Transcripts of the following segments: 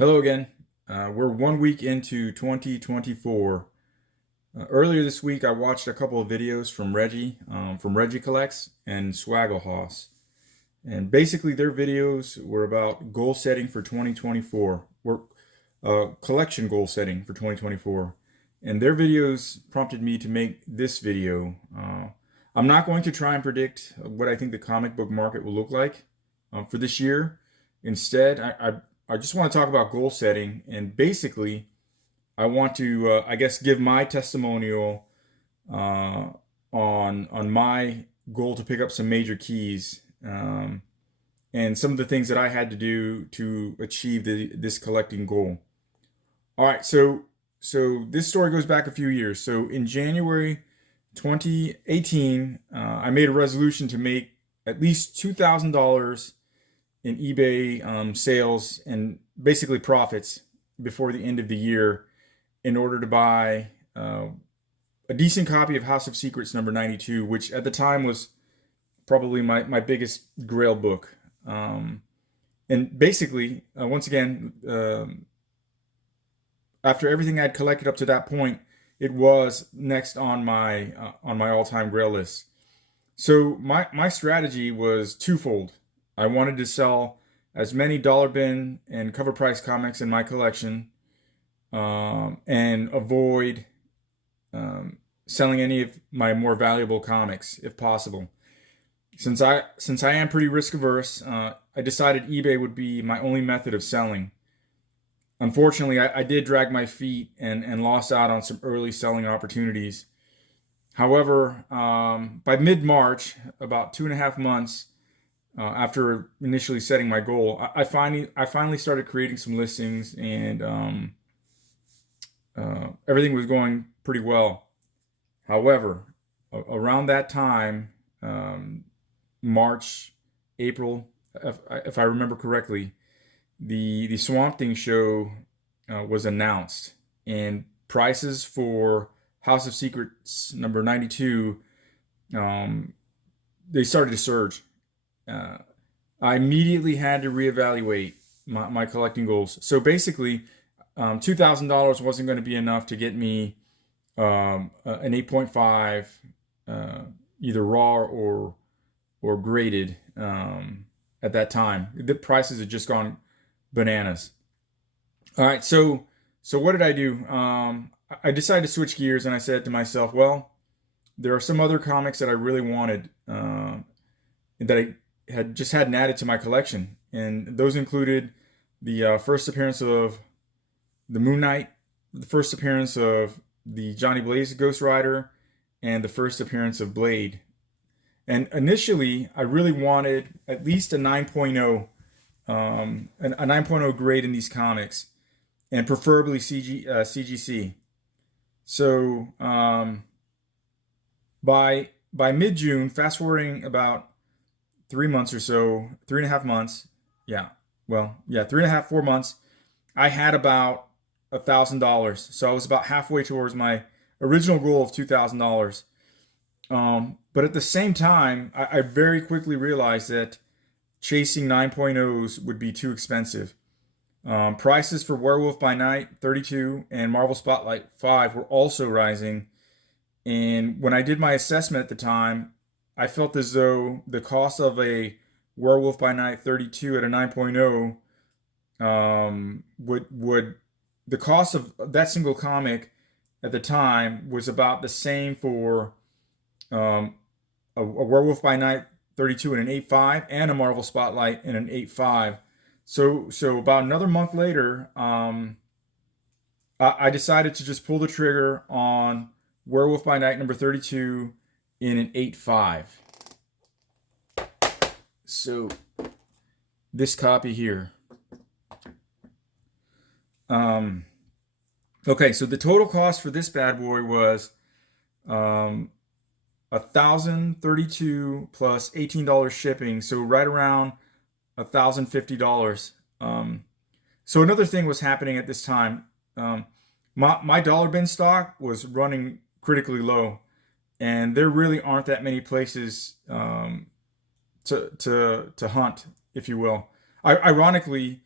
Hello again. We're 1 week into 2024. Earlier this week, I watched a couple of videos from Reggie Collects and Swaggle Hoss. And basically, their videos were about goal setting for 2024, or collection goal setting for 2024. And their videos prompted me to make this video. I'm not going to try and predict what I think the comic book market will look like for this year. Instead, I just want to talk about goal setting, and basically, I want to, give my testimonial on my goal to pick up some major keys, and some of the things that I had to do to achieve this collecting goal. All right, so this story goes back a few years. So in January 2018, I made a resolution to make at least $2,000 in eBay sales and basically profits before the end of the year in order to buy a decent copy of House of Secrets number 92, which at the time was probably my biggest grail book. And basically, once again, after everything I'd collected up to that point, it was next on my all-time grail list. So my strategy was twofold. I wanted to sell as many dollar bin and cover price comics in my collection, and avoid selling any of my more valuable comics if possible. Since I am pretty risk averse, I decided eBay would be my only method of selling. Unfortunately, I did drag my feet and lost out on some early selling opportunities. However, by mid-March, about 2.5 months after initially setting my goal, I finally started creating some listings, and everything was going pretty well. However, around that time, March, April, if I remember correctly, the Swamp Thing show was announced, and prices for House of Secrets number 92, they started to surge. I immediately had to reevaluate my collecting goals. So basically, $2,000 wasn't going to be enough to get me an 8.5, either raw or graded, at that time. The prices had just gone bananas. All right, so what did I do? I decided to switch gears, and I said to myself, well, there are some other comics that I really wanted, that I hadn't added to my collection, and those included the first appearance of the Moon Knight, the first appearance of the Johnny Blaze Ghost Rider, and the first appearance of Blade. And initially, I really wanted at least a 9.0, a 9.0 grade in these comics, and preferably CGC. So by mid-June, fast forwarding about 3 months or so, 3.5 months, 3.5, 4 months, I had about $1,000. So I was about halfway towards my original goal of $2,000. But at the same time, I very quickly realized that chasing 9.0s would be too expensive. Prices for Werewolf by Night 32 and Marvel Spotlight 5 were also rising. And when I did my assessment at the time, I felt as though the cost of a Werewolf by Night 32 at a 9.0, would the cost of that single comic at the time was about the same for a Werewolf by Night 32 in an 8.5 and a Marvel Spotlight in an 8.5. So about another month later, I decided to just pull the trigger on Werewolf by Night number 32 in an 8.5. So this copy here. Okay, so the total cost for this bad boy was $1,032 plus $18 shipping, so right around $1,050. So another thing was happening at this time. My dollar bin stock was running critically low, and there really aren't that many places to hunt, if you will. Ironically,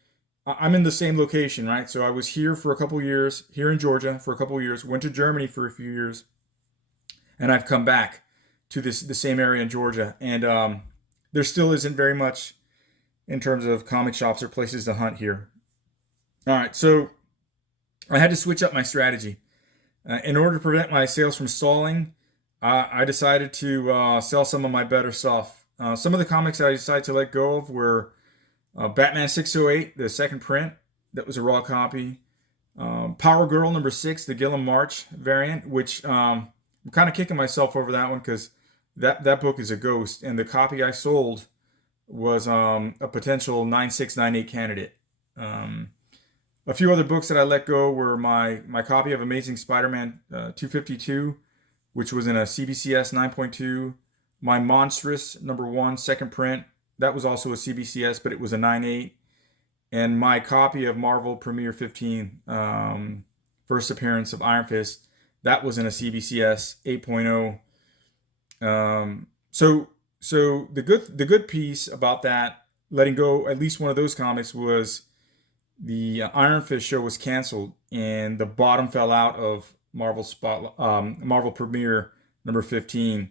I'm in the same location, right? So I was here for a couple years, here in Georgia for a couple years, went to Germany for a few years, and I've come back to the same area in Georgia, and there still isn't very much in terms of comic shops or places to hunt here. All right, so I had to switch up my strategy. In order to prevent my sales from stalling, I decided to sell some of my better stuff. Some of the comics I decided to let go of were Batman 608, the second print, that was a raw copy. Power Girl #6, the Gillum March variant, which I'm kind of kicking myself over that one because that book is a ghost, and the copy I sold was a potential 9698 candidate. Um, a few other books that I let go were my copy of Amazing Spider-Man 252, which was in a CBCS 9.2. My Monstrous #1 second print, that was also a CBCS, but it was a 9.8. And my copy of Marvel Premiere 15, first appearance of Iron Fist, that was in a CBCS 8.0. So the good piece about that, letting go at least one of those comics, was the Iron Fist show was canceled, and the bottom fell out of Marvel Premiere number 15,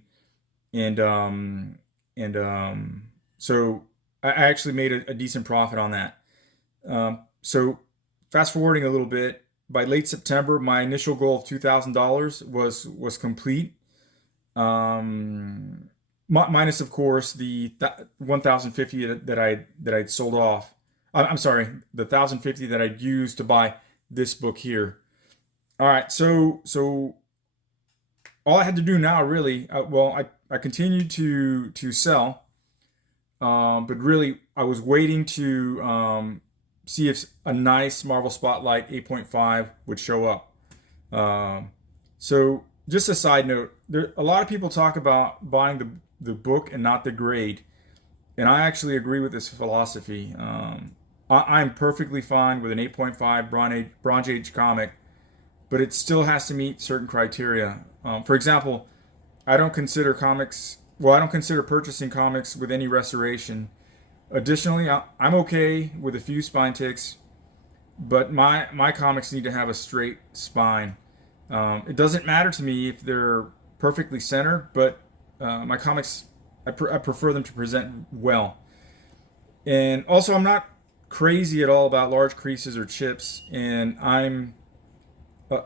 and so I actually made a decent profit on that. So fast forwarding a little bit, by late September, my initial goal of $2,000 was complete. Minus, of course, the 1,050 that I'd sold off. I'm sorry, the 1,050 that I'd used to buy this book here. All right, so all I had to do now, really, I continued to sell, but really I was waiting to see if a nice Marvel Spotlight 8.5 would show up. So just a side note, a lot of people talk about buying the book and not the grade, and I actually agree with this philosophy. I'm perfectly fine with an 8.5 Bronze Age comic, but it still has to meet certain criteria. For example, I don't consider purchasing comics with any restoration. Additionally, I'm okay with a few spine ticks, but my comics need to have a straight spine. It doesn't matter to me if they're perfectly centered, but my comics, I prefer them to present well. And also, I'm not crazy at all about large creases or chips, and uh,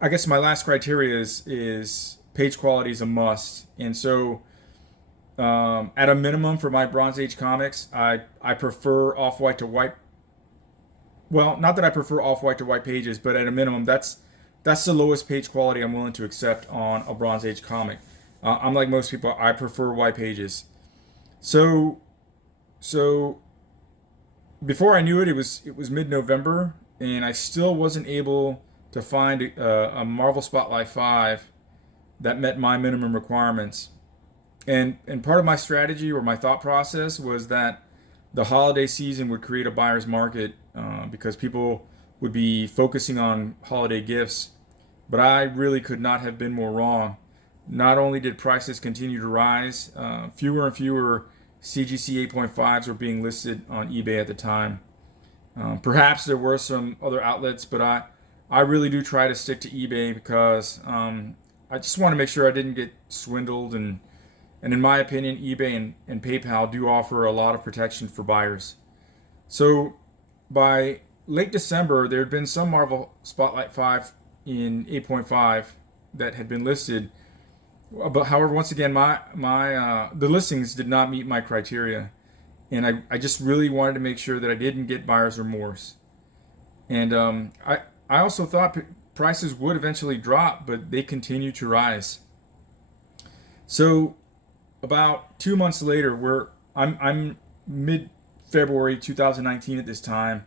I guess my last criteria is page quality is a must. And so, at a minimum for my Bronze Age comics, I prefer off white to white. Well, not that I prefer off white to white pages, but at a minimum, that's the lowest page quality I'm willing to accept on a Bronze Age comic. Unlike most people, I prefer white pages. So so before I knew it, it was mid-November, and I still wasn't able to find a Marvel Spotlight 5 that met my minimum requirements. And part of my strategy or my thought process was that the holiday season would create a buyer's market, because people would be focusing on holiday gifts. But I really could not have been more wrong. Not only did prices continue to rise, fewer and fewer CGC 8.5s were being listed on eBay at the time. Perhaps there were some other outlets, but I really do try to stick to eBay because I just want to make sure I didn't get swindled. And in my opinion, eBay and PayPal do offer a lot of protection for buyers. So by late December, there had been some Marvel Spotlight 5 in 8.5 that had been listed. But however, once again, my the listings did not meet my criteria, and I just really wanted to make sure that I didn't get buyer's remorse. And I also thought prices would eventually drop, but they continued to rise. So about 2 months later, I'm mid February 2019 at this time,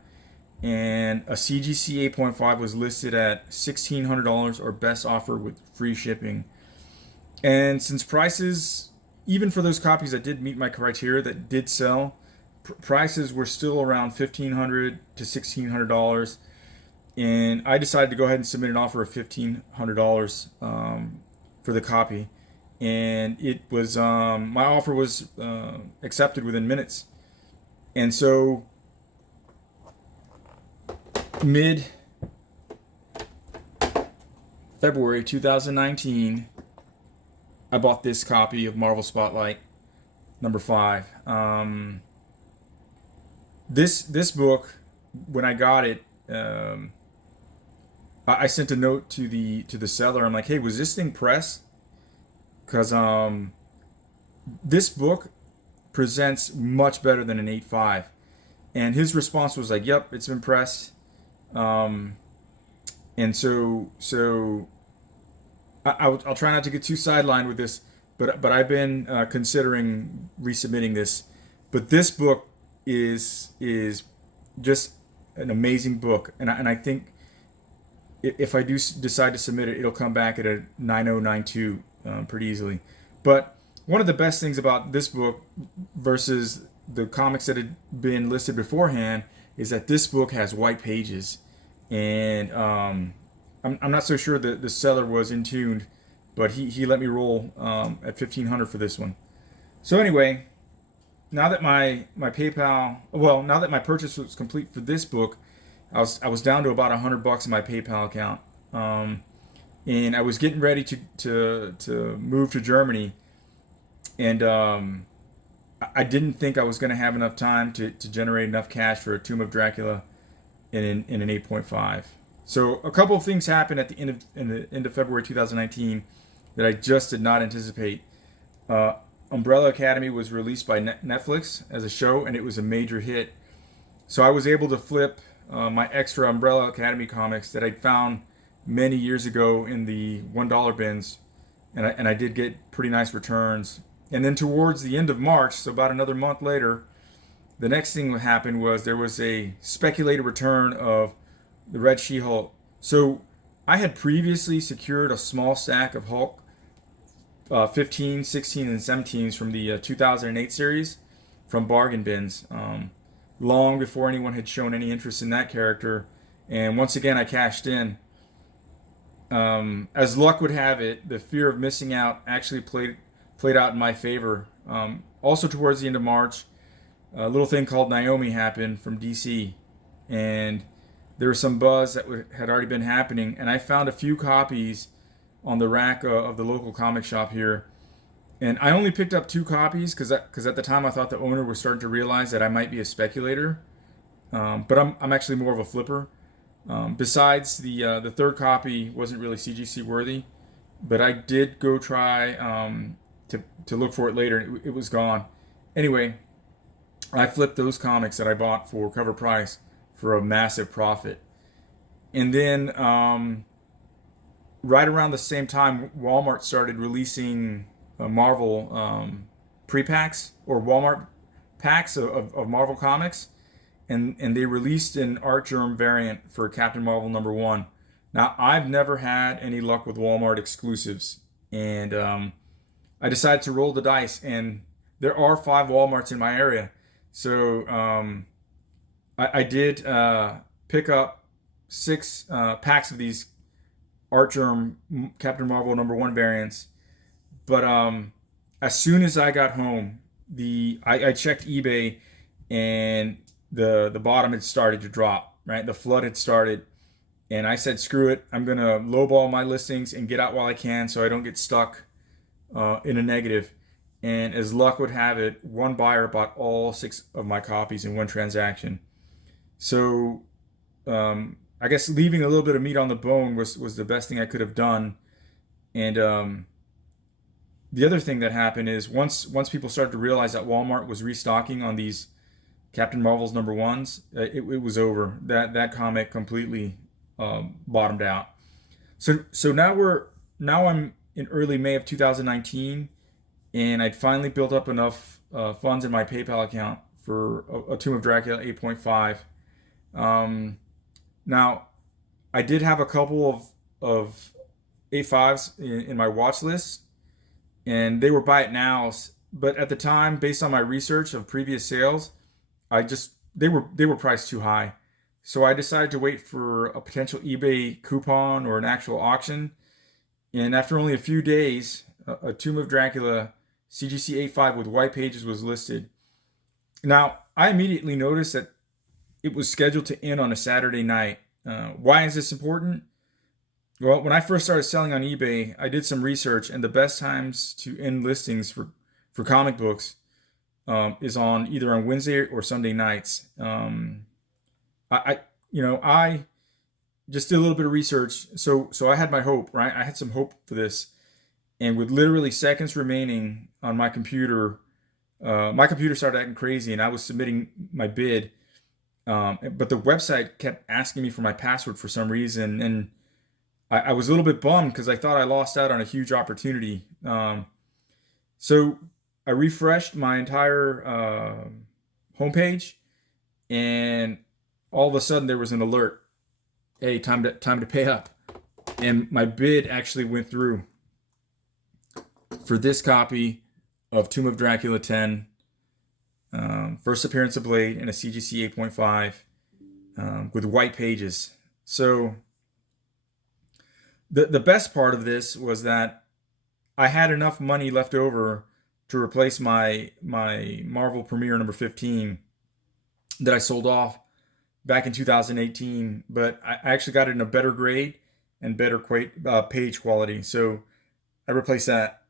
and a CGC 8.5 was listed at $1,600 or best offer with free shipping. And since prices, even for those copies that did meet my criteria that did sell, prices were still around $1,500 to $1,600, and I decided to go ahead and submit an offer of $1,500 for the copy, and it was my offer was accepted within minutes. And so mid February 2019, I bought this copy of Marvel Spotlight number 5. This book, when I got it, I sent a note to the seller. I'm like, hey, was this thing pressed? Because this book presents much better than an 8.5. And his response was like, yep, it's been pressed. And so I'll try not to get too sidelined with this, but I've been considering resubmitting this. But this book is just an amazing book, and I think if I do decide to submit it, it'll come back at a 9092 pretty easily. But one of the best things about this book versus the comics that had been listed beforehand is that this book has white pages, and I'm not so sure that the seller was in tuned, but he let me roll at 1,500 for this one. So anyway, now that my now that my purchase was complete for this book, I was down to about $100 in my PayPal account, and I was getting ready to move to Germany, and I didn't think I was going to have enough time to generate enough cash for a Tomb of Dracula in an 8.5. So a couple of things happened at the end of February 2019 that I just did not anticipate. Umbrella Academy was released by Netflix as a show, and it was a major hit. So I was able to flip my extra Umbrella Academy comics that I'd found many years ago in the $1 bins, and I did get pretty nice returns. And then towards the end of March, so about another month later, the next thing that happened was there was a speculated return of the Red She-Hulk. So I had previously secured a small stack of Hulk 15, 16, and 17s from the 2008 series from bargain bins, long before anyone had shown any interest in that character. And once again, I cashed in. As luck would have it, the fear of missing out actually played out in my favor. Also towards the end of March, a little thing called Naomi happened from DC, and there was some buzz that had already been happening, and I found a few copies on the rack of the local comic shop here, and I only picked up 2 copies because at the time I thought the owner was starting to realize that I might be a speculator, but I'm actually more of a flipper. Besides, the third copy wasn't really CGC worthy, but I did go try to look for it later. It was gone. Anyway, I flipped those comics that I bought for cover price for a massive profit. And then right around the same time, Walmart started releasing Marvel pre-packs or Walmart packs of Marvel comics. And they released an Art Germ variant for Captain Marvel #1. Now, I've never had any luck with Walmart exclusives, and I decided to roll the dice, and there are 5 Walmarts in my area. So I did pick up 6 packs of these Art Germ Captain Marvel #1 variants. But as soon as I got home, I checked eBay, and the bottom had started to drop, right? The flood had started, and I said, screw it. I'm going to lowball my listings and get out while I can so I don't get stuck in a negative. And as luck would have it, one buyer bought all 6 of my copies in one transaction. So I guess leaving a little bit of meat on the bone was the best thing I could have done. And the other thing that happened is once people started to realize that Walmart was restocking on these Captain Marvel's #1s, it was over. That comic completely bottomed out. So now I'm in early May of 2019, and I'd finally built up enough funds in my PayPal account for a Tomb of Dracula 8.5. Now, I did have a couple of 8.5s in my watch list, and they were buy it nows. But at the time, based on my research of previous sales, they were priced too high. So I decided to wait for a potential eBay coupon or an actual auction. And after only a few days, a Tomb of Dracula CGC 8.5 with white pages was listed. Now, I immediately noticed that it was scheduled to end on a Saturday night. Why is this important? Well, when I first started selling on eBay, I did some research, and the best times to end listings for comic books is on either on Wednesday or Sunday nights. I I just did a little bit of research, so I had my hope, right? I had some hope for this, and with literally seconds remaining on my computer started acting crazy, and I was submitting my bid, but the website kept asking me for my password for some reason, and I was a little bit bummed because I thought I lost out on a huge opportunity. So I refreshed my entire homepage, and all of a sudden there was an alert. Hey, time to pay up, and my bid actually went through for this copy of Tomb of Dracula 10, first appearance of Blade, and a CGC 8.5 with white pages. So the best part of this was that I had enough money left over to replace my Marvel Premiere number 15 that I sold off back in 2018, but I actually got it in a better grade and better page quality. So I replaced that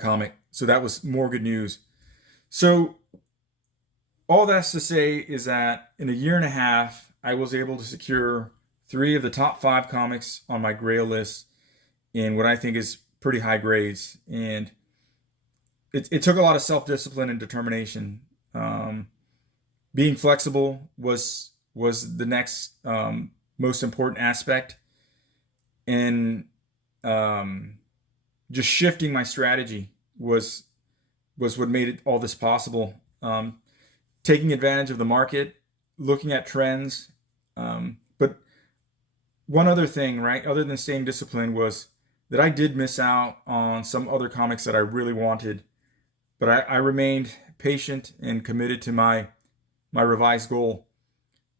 comic. So that was more good news. So all that's to say is that in a year and a half, I was able to secure 3 of the top 5 comics on my Grail list in what I think is pretty high grades. And it took a lot of self-discipline and determination. Being flexible was the next most important aspect, and just shifting my strategy was what made all this possible. Taking advantage of the market, looking at trends, but one other thing, right, other than staying disciplined, was that I did miss out on some other comics that I really wanted, but I remained patient and committed to my revised goal.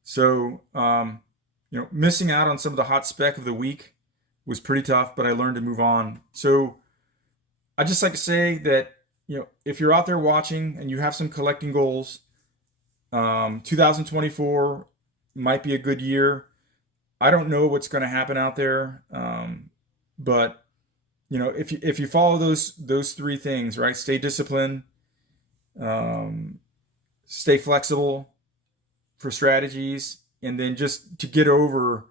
So, missing out on some of the hot spec of the week was pretty tough, but I learned to move on. So I just like to say that, if you're out there watching and you have some collecting goals, 2024 might be a good year. I don't know what's going to happen out there, but if you follow those 3 things, right? Stay disciplined, stay flexible for strategies, and then just to get over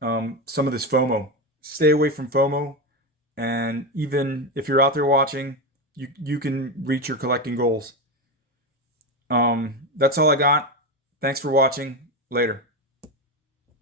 some of this FOMO. Stay away from FOMO, and even if you're out there watching, you can reach your collecting goals. That's all I got. Thanks for watching. Later.